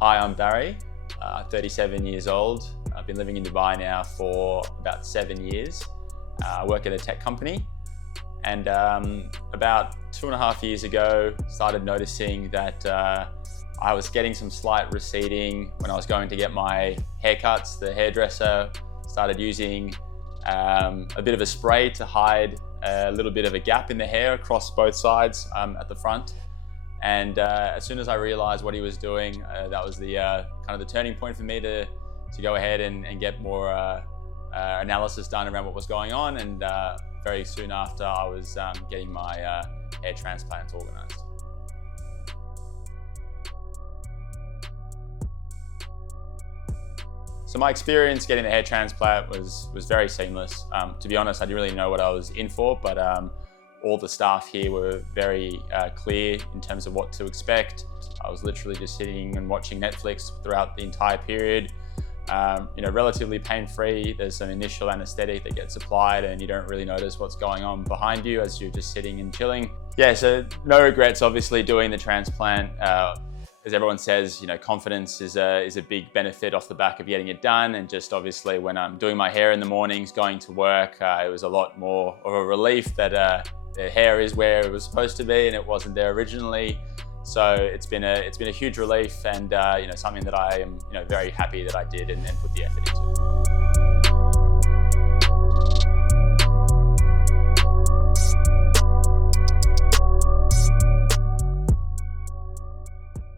Hi, I'm Barry, 37 years old. I've been living in Dubai now for about 7 years. I work at a tech company, and about 2.5 years ago, started noticing that I was getting some slight receding when I was going to get my haircuts. The hairdresser started using a bit of a spray to hide a little bit of a gap in the hair across both sides at the front. And as soon as I realized what he was doing, that was the kind of the turning point for me to go ahead and get more analysis done around what was going on. And very soon after, I was getting my hair transplant organized. So my experience getting the hair transplant was very seamless. To be honest, I didn't really know what I was in for, but all the staff here were very clear in terms of what to expect. I was literally just sitting and watching Netflix throughout the entire period. Relatively pain-free. There's an initial anesthetic that gets applied and you don't really notice what's going on behind you as you're just sitting and chilling. Yeah, so no regrets obviously doing the transplant. As everyone says, confidence is a big benefit off the back of getting it done. And just obviously when I'm doing my hair in the mornings, going to work, it was a lot more of a relief that the hair is where it was supposed to be and it wasn't there originally. So it's been a huge relief and something that I am very happy that I did and put the effort into.